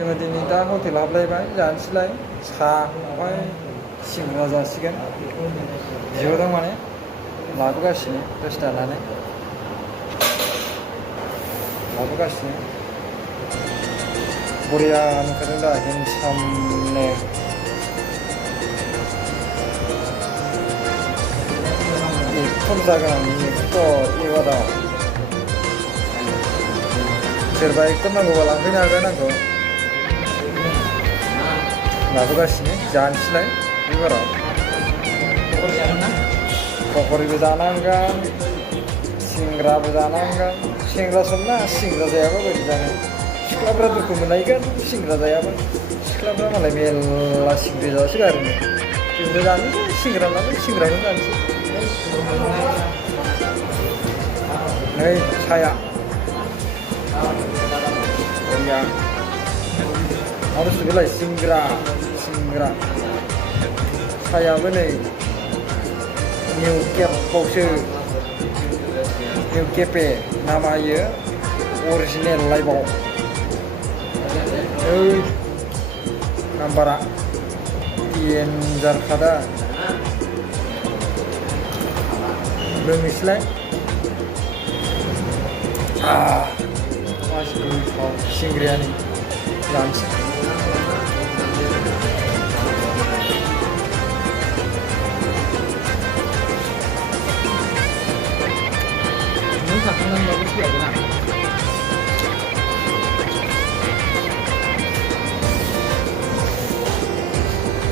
जोङो दिनै दा हटेल हाबलायबाय जानोसैलाय साहा ओमफ्राय सिंग्रा जासिगोन बिहरदों माने लाबोगासिनो दसे थानानै लाबोगासिनो बरिया नुखादों दा हेन्डसामनो एक्टर जागोन एक्टर एवार्डआव सोरबा एक्टर नांगौबा लांफैनो हागोन आंखौ लाबोगासिनो जानोसैलाय एबाराव पकरिबो जानांगोन सिंग्राबो जानांगोन सेंग्रा समना सिंग्रा जायाबा बोरै जानो सिख्लाफ्रा दुखु मोनलायगोन सिंग्रा जायाबा सिख्लाफ्रा मालाय मेरला सिंग्रि जासोगारो जोंबो जानोसै सिंग्रा नालाय सिंग्राखौनो जानोसै नै साया बरिया मा बुस्थु बेलाय सिंग्रा सायाबो नै निउ केपआवसो निउ केपे नामा इयो अरिजिनेल लाइफआव ओइ नाम्बारा देन्जारखादा लोंनोसैलाय मानसि गोथाव सिंग्रायानो जानोसै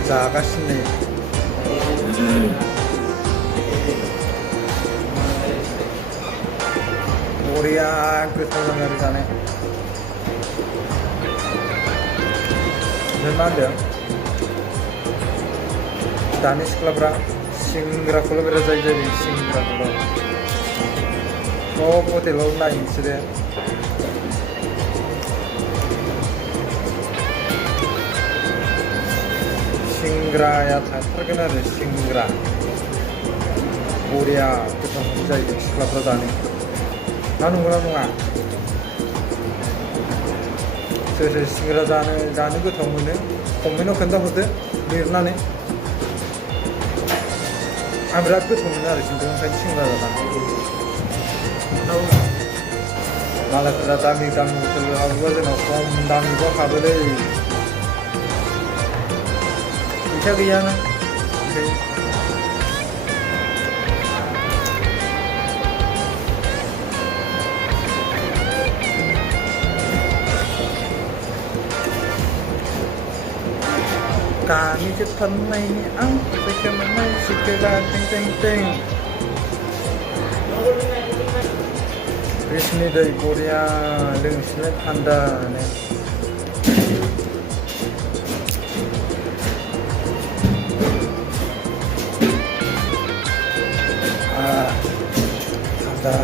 जागासिनो बरिया गोथाव जानो आरो जानो ओमफ्राय मा होनदों दानि सिख्लाफ्रा सिंग्राखौल' बिराद जायो सिंग्राखौल' सब हटेलाव नायो बिसोरो सिंग्राया थाथारगोन आरो सिंग्रा बरिया गोथाव जायो सिख्लाफ्रा जानो ना नंगौना नङा सोर सोर सिंग्रा जानो गोथाव मोनो कमेन्टआव खोन्थाहरदो लिरनानै आं बिराद गोथाव मोनो आरो खिन्थु ओंखायनो सिंग्रा जानानै मालायफोरा दामि हटेल हाबोबा जोंनाव खम दामिखौ हाबोलै फैसा गैयाना ओंखायनो kami cepat mainnya saya main segala teng Resmi dari Korea dengan Anda nih Anda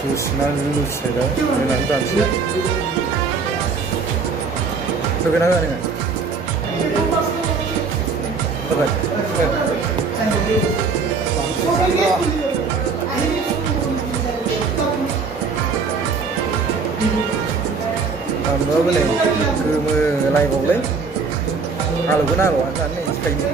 Susna dulu saya dengan dansa. Bagaimana dengan? Baik. Tambah boleh, kemelai boleh. Kalau guna lo, kan ini sekali.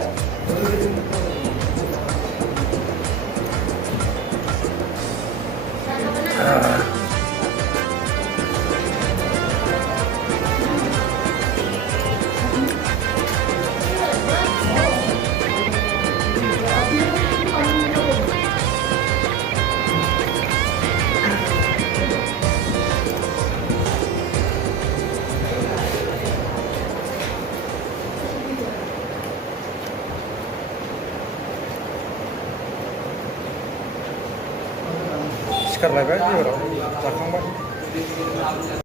सिखारलायबाय एबाराव जाखांबाय